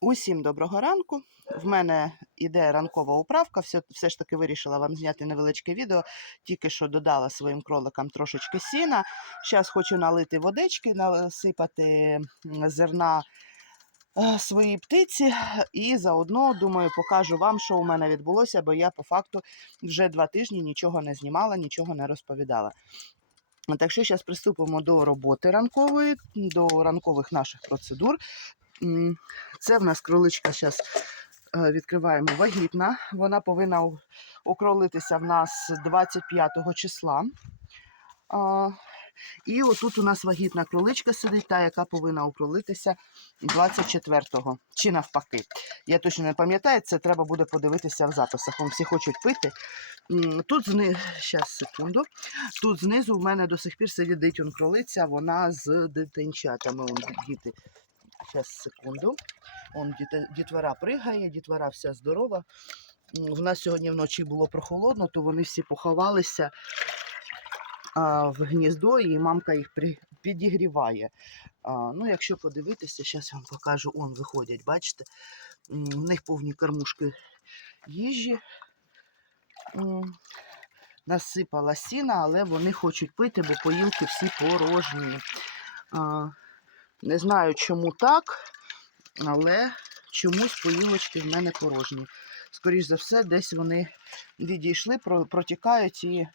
Усім доброго ранку. В мене іде ранкова управка. Все, все ж таки вирішила вам зняти невеличке відео. Тільки що додала своїм кроликам трошечки сіна. Зараз хочу налити водички, насипати зерна е, своїй птиці. І заодно, думаю, покажу вам, що у мене відбулося, бо я по факту вже два тижні нічого не знімала, нічого не розповідала. Так що зараз приступимо до роботи ранкової, до ранкових наших процедур. Це в нас кроличка зараз відкриваємо вагітна. Вона повинна окролитися в нас 25 числа. І отут у нас вагітна кроличка сидить, та, яка повинна окролитися 24-го. Чи навпаки. Я точно не пам'ятаю, це треба буде подивитися в записах. Вон всі хочуть пити. Тут знизу, зараз секунду. Тут знизу в мене до сих пір сидить кролиця, вона з дитинчатами. Діти. Зараз секунду. Он дітвора пригає, дітвора вся здорова. В нас сьогодні вночі було прохолодно, то вони всі поховалися а, в гніздо, і мамка їх підігріває. А, ну, якщо подивитися, зараз я вам покажу, он виходять, бачите? В них повні кормушки їжі. Насипала сіна, але вони хочуть пити, бо поїлки всі порожні. А, не знаю, чому так, але чомусь поїлочки в мене порожні. Скоріше за все, десь вони відійшли, протікають і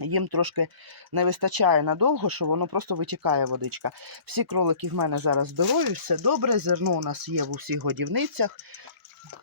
їм трошки не вистачає надовго, що воно просто витікає водичка. Всі кролики в мене зараз здорові, все добре. Зерно у нас є в усіх годівницях.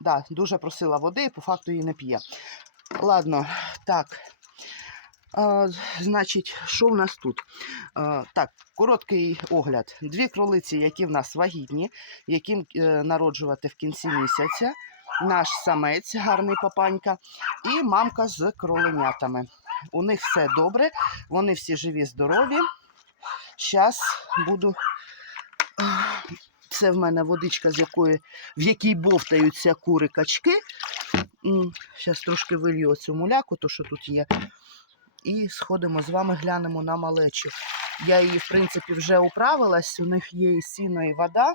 Да, дуже просила води, по факту її не п'є. Ладно, так. Значить, що в нас тут? А, так, короткий огляд. Дві кролиці, які в нас вагітні, яким е, народжувати в кінці місяця. Наш самець, гарний папанька, і мамка з кроленятами. У них все добре, вони всі живі, здорові. Зараз буду. Це в мене водичка, з якої, в якій бовтаються кури качки. Зараз трошки вилью оцю муляку, то що тут є. І сходимо з вами, глянемо на малечу. Я її, в принципі, вже управилась. У них є і сіно, і вода.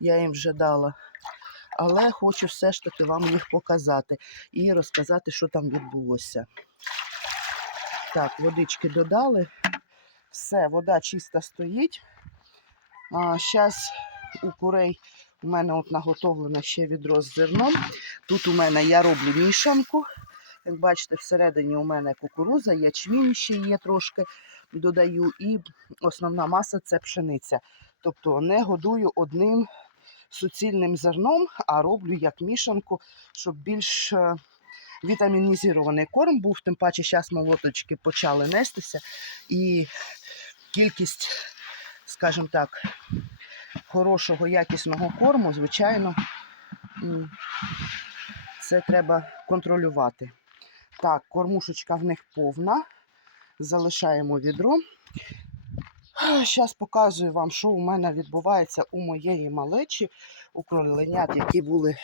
Я їм вже дала. Але хочу все ж таки вам їх показати і розказати, що там відбулося. Так, водички додали. Все, вода чиста стоїть. А, Зараз у курей у мене от наготовлено ще відро з зерном. Тут у мене я роблю мішанку. Як бачите, всередині у мене кукуруза, ячмінь ще є трошки додаю, і основна маса це пшениця. Тобто не годую одним суцільним зерном, а роблю як мішанку, щоб більш е, вітамінізований корм був. Тим паче зараз молоточки почали нестися, і кількість, скажімо так, хорошого якісного корму, звичайно, це треба контролювати. Так, кормушечка в них повна. Залишаємо відро. Зараз показую вам, що у мене відбувається у моєї малечі, у кроленят, які були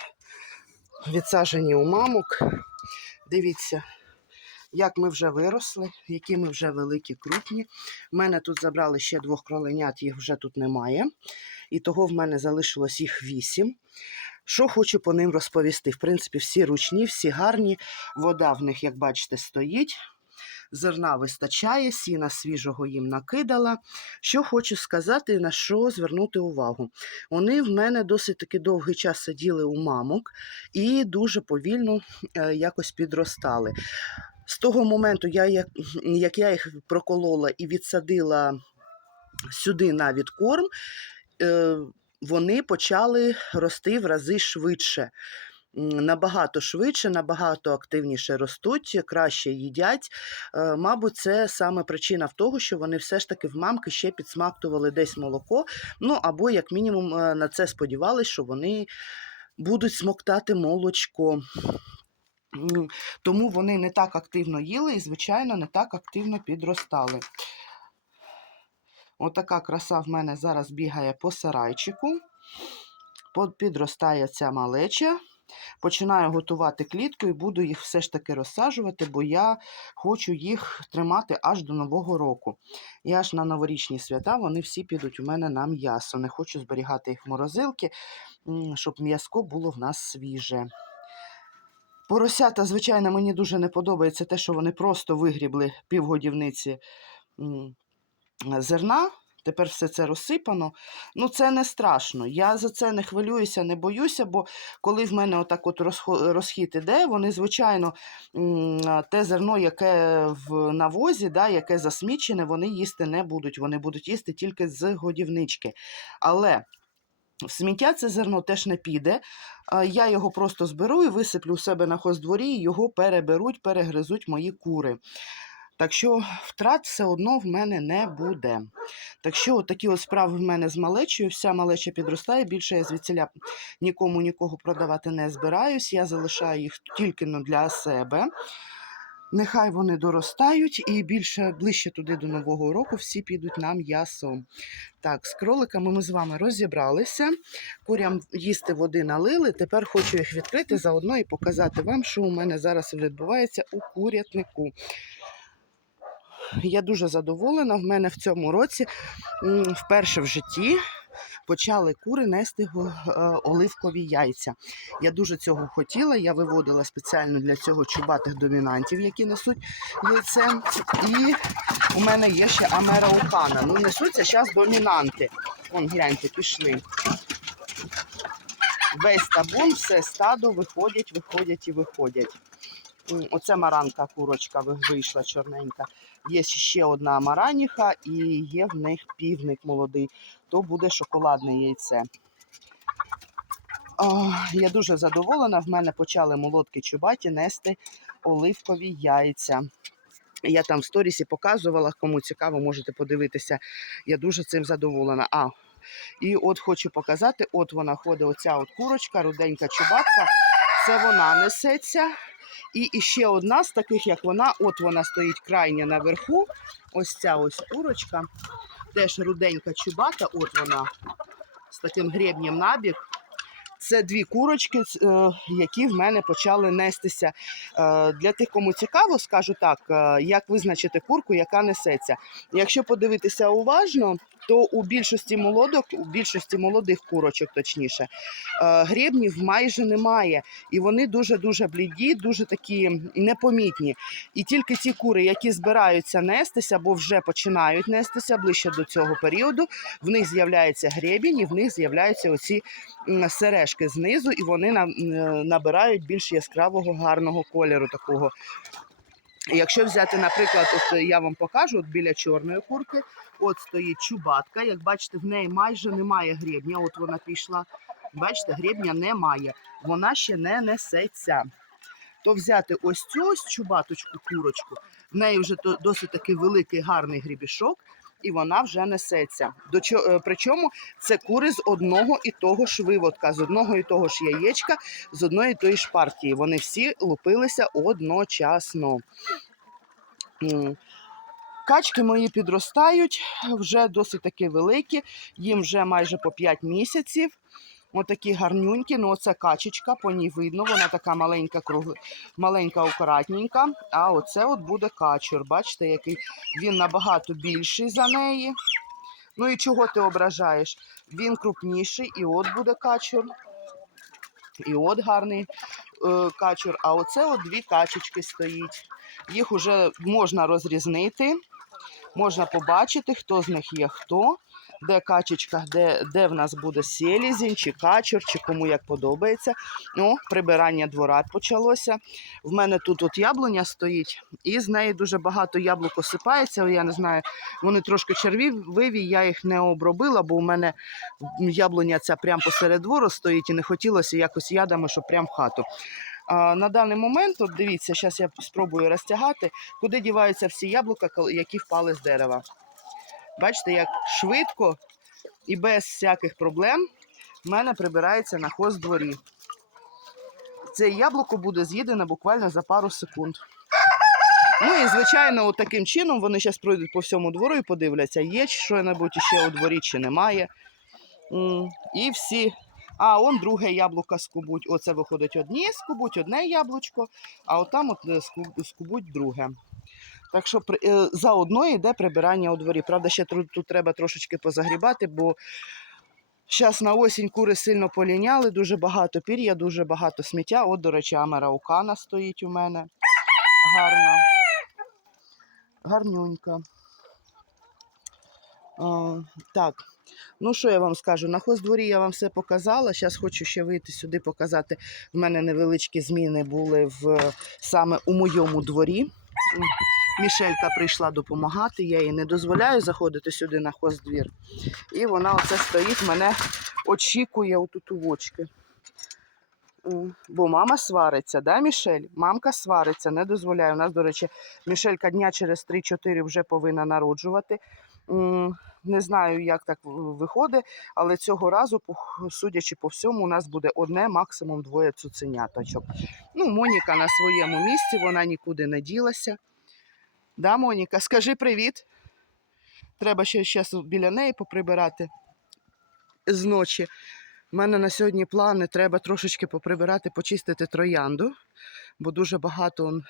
відсажені у мамок. Дивіться, як ми вже виросли, які ми вже великі, крупні. У мене тут забрали ще двох кроленят, їх вже тут немає. І того в мене залишилось їх вісім. Що хочу по ним розповісти? В принципі, всі ручні, всі гарні. Вода в них, як бачите, стоїть. Зерна вистачає, сіна свіжого їм накидала. Що хочу сказати, на що звернути увагу. Вони в мене досить таки довгий час сиділи у мамок і дуже повільно е, якось підростали. З того моменту, я, як, як я їх проколола і відсадила сюди на відкорм, е, вони почали рости в рази швидше. Набагато швидше, набагато активніше ростуть, краще їдять. Е, Мабуть, це саме причина в того, що вони все ж таки в мамки ще підсмактували десь молоко. Ну або, як мінімум, е, на це сподівались, що вони будуть смоктати молочко. Тому вони не так активно їли і, звичайно, не так активно підростали. Отака краса в мене зараз бігає по сарайчику. Підростає ця малеча. починаю готувати клітку і буду їх все ж таки розсаджувати, бо я хочу їх тримати аж до Нового року. І аж на новорічні свята вони всі підуть у мене на м'ясо. Не хочу зберігати їх в морозилки, щоб м'яско було в нас свіже. Поросята, звичайно, мені дуже не подобається те, що вони просто вигрібли півгодівниці зерна. Тепер все це розсипано. Ну, це не страшно. Я за це не хвилююся, не боюся, бо коли в мене отак от розхід іде, вони, звичайно, те зерно, яке в навозі, да, яке засмічене, вони їсти не будуть. Вони будуть їсти тільки з годівнички. Але в сміття це зерно теж не піде. Я його просто зберу і висиплю у себе на хоздворі, і його переберуть, перегризуть мої кури. Так що втрат все одно в мене не буде. Так що такі от справи в мене з малечою, вся малеча підростає, більше я звідсіля нікому нікого продавати не збираюсь. Я залишаю їх тільки ну, для себе. Нехай вони доростають і більше ближче туди до Нового року всі підуть на м'ясо. Так, з кроликами ми з вами розібралися. Курям їсти води налили. Тепер хочу їх відкрити заодно і показати вам, що у мене зараз відбувається у курятнику. Я дуже задоволена. В мене в цьому році вперше в житті почали кури нести е, оливкові яйця. Я дуже цього хотіла. Я виводила спеціально для цього чубатих домінантів, які несуть яйце. І у мене є ще амераукана. Ну, несуться зараз домінанти. Вон, гляньте, пішли. Весь табун, все стадо виходять, виходять і виходять. Оце маранка курочка вийшла чорненька. Є ще одна мараніха і є в них півник молодий. То буде шоколадне яйце. О, я дуже задоволена. В мене почали молодки чубаті нести оливкові яйця. Я там в сторісі показувала, кому цікаво, можете подивитися. Я дуже цим задоволена. А, і от хочу показати: от вона ходить, оця от курочка, руденька чубатка. Це вона несеться. І іще одна з таких, як вона, от вона стоїть крайня наверху. Ось ця ось курочка. Теж руденька чубата, от вона з таким гребнем набіг. Це дві курочки, е, які в мене почали нестися. Е, Для тих, кому цікаво, скажу так, е, як визначити курку, яка несеться. Якщо подивитися уважно, то у більшості молодок, у більшості молодих курочок, точніше, е, гребнів майже немає. І вони дуже-дуже бліді, дуже такі непомітні. І тільки ті кури, які збираються нестися, або вже починають нестися ближче до цього періоду, в них з'являється гребінь, і в них з'являються оці сережки знизу, і вони на- набирають більш яскравого гарного кольору такого. Якщо взяти, наприклад, от я вам покажу, от біля чорної курки, от стоїть чубатка. Як бачите, в неї майже немає гребня. От вона пішла. Бачите, гребня немає. Вона ще не несеться. То взяти ось цю ось чубаточку курочку, в неї вже досить такий великий гарний грібішок, і вона вже несеться. До чо- е, причому це кури з одного і того ж виводка, з одного і того ж яєчка, з одної і тої ж партії. Вони всі лупилися одночасно. Качки мої підростають, вже досить таки великі, їм вже майже по 5 місяців. Отакі гарнюнькі, ну оце качечка, по ній видно, вона така маленька, кругла, маленька, акуратненька. А оце от буде качур. Бачите, який він набагато більший за неї. Ну і чого ти ображаєш? Він крупніший, і от буде качур. І от гарний е, качур. А оце от дві качечки стоїть. Їх уже можна розрізнити, можна побачити, хто з них є хто, де качечка, де, де в нас буде селізінь, чи качур, чи кому як подобається. О, прибирання двора почалося. В мене тут от яблуня стоїть, і з неї дуже багато яблук осипається. Я не знаю, вони трошки червиві, я їх не обробила, бо у мене яблуня ця прямо посеред двору стоїть і не хотілося якось ядами, щоб прямо в хату. А, на даний момент, от дивіться, зараз я спробую розтягати, куди діваються всі яблука, які впали з дерева. Бачите, як швидко і без всяких проблем в мене прибирається на хост дворі. Це яблуко буде з'їдене буквально за пару секунд. Ну і звичайно, от таким чином вони зараз пройдуть по всьому двору і подивляться, є що-небудь ще у дворі чи немає. І всі А он друге яблуко скубуть. Оце виходить одні скубуть, одне яблучко, а от е, ску- скубуть друге. Так що е, заодно йде прибирання у дворі. Правда, ще тут треба трошечки позагрібати, бо зараз на осінь кури сильно поліняли, дуже багато пір'я, дуже багато сміття. От, до речі, амераукана стоїть у мене. Гарна. Гарнюнька. А, так, ну що я вам скажу? На хоздворі я вам все показала. Зараз хочу ще вийти сюди показати. В мене невеличкі зміни були в, саме у моєму дворі. Мішелька прийшла допомагати, я їй не дозволяю заходити сюди на хоздвір. І вона оце стоїть, мене очікує отут у вочки. М, Бо мама свариться, да, Мішель? Мамка свариться, не дозволяє. У нас, до речі, Мішелька дня через 3-4 вже повинна народжувати. Не знаю, як так виходить, але цього разу, судячи по всьому, у нас буде одне, максимум двоє цуценяточок. Ну, Моніка на своєму місці, вона нікуди не ділася. Да, Моніка, скажи привіт. Треба ще зараз біля неї поприбирати з ночі. У мене на сьогодні плани треба трошечки поприбирати, почистити троянду, бо дуже багато он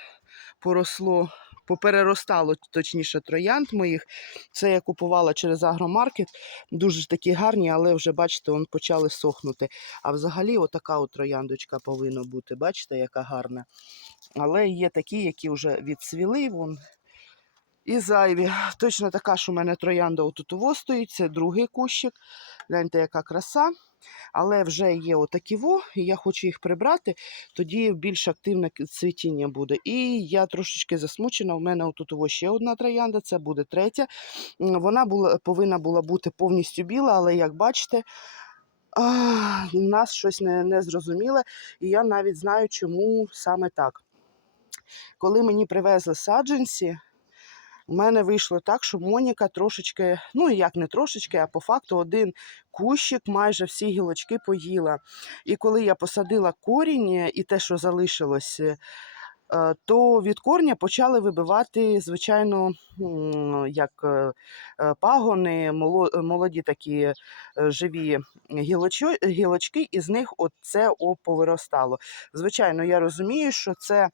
поросло, попереростало, точніше, троянд моїх. Це я купувала через агромаркет. Дуже такі гарні, але вже, бачите, он почали сохнути. А взагалі, отака от трояндочка повинна бути. Бачите, яка гарна. Але є такі, які вже відцвіли. Вон, і зайві. Точно така ж у мене троянда отутово стоїть. Це другий кущик. Гляньте, яка краса. Але вже є отакі во, і я хочу їх прибрати, тоді більш активне цвітіння буде. І я трошечки засмучена. У мене отут ще одна троянда, це буде третя. Вона була, повинна була бути повністю біла, але як бачите, а, нас щось не, не зрозуміле. І я навіть знаю, чому саме так. Коли мені привезли саджанці, у мене вийшло так, що Моніка трошечки, ну як не трошечки, а по факту один кущик майже всі гілочки поїла. І коли я посадила корінь е, і те, що залишилось, е, е, то від корня почали вибивати, звичайно, як пагони, молоді такі живі гілочки, і з них оце о, повиростало. Звичайно, я розумію, що це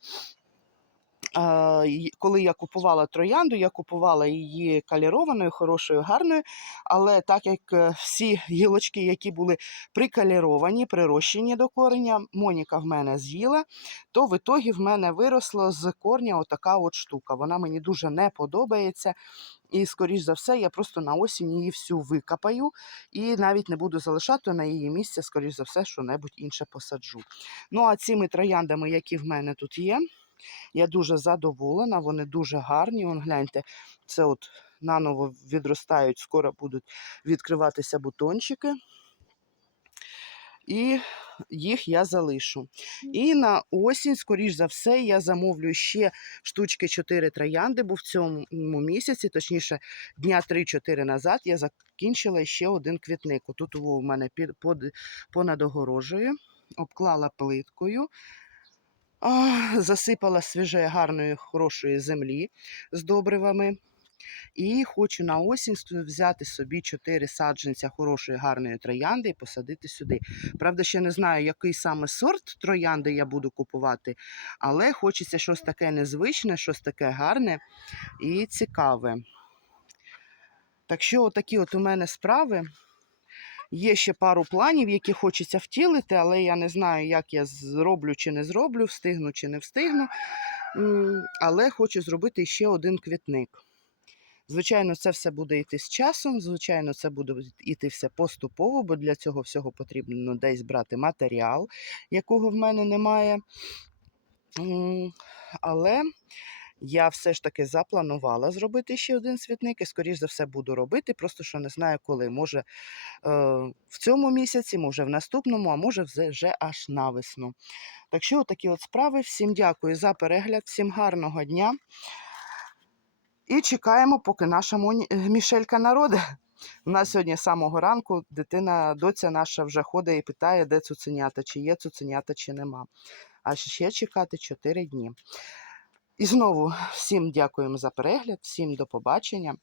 коли я купувала троянду, я купувала її калірованою, хорошою, гарною. Але так як е, всі гілочки, які були прикаліровані, прирощені до кореня, Моніка в мене з'їла, то в ітогі в мене виросла з корня отака от штука. Вона мені дуже не подобається. І, скоріш за все, я просто на осінь її всю викопаю і навіть не буду залишати на її місце, скоріш за все, що-небудь інше посаджу. Ну, а цими трояндами, які в мене тут є, я дуже задоволена, вони дуже гарні. Вон гляньте, це от наново відростають, скоро будуть відкриватися бутончики. І їх я залишу. І на осінь, скоріш за все, я замовлю ще штучки 4 троянди, бо в цьому місяці, точніше, дня 3-4 назад, я закінчила ще один квітник. Тут у мене під, под, понад огорожею, обклала плиткою. Засипала свіжої, гарної, хорошої землі з добривами. І хочу на осінь взяти собі чотири саджанця хорошої, гарної троянди і посадити сюди. Правда, ще не знаю, який саме сорт троянди я буду купувати, але хочеться щось таке незвичне, щось таке гарне і цікаве. Так що, отакі от у мене справи. Є ще пару планів, які хочеться втілити, але я не знаю, як я зроблю чи не зроблю, встигну чи не встигну. Але хочу зробити ще один квітник. Звичайно, це все буде йти з часом, звичайно, це буде йти все поступово, бо для цього всього потрібно десь брати матеріал, якого в мене немає. Але я все ж таки запланувала зробити ще один світник і, скоріш за все, буду робити, просто що не знаю коли. Може е, в цьому місяці, може в наступному, а може вже, аж на весну. Так що, такі от справи. Всім дякую за перегляд, всім гарного дня. І чекаємо, поки наша е, Мішелька народе. У нас сьогодні з самого ранку дитина, доця наша вже ходить і питає, де цуценята, чи є цуценята, чи нема. А ще чекати 4 дні. І знову всім дякуємо за перегляд, всім до побачення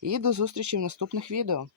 і до зустрічі в наступних відео.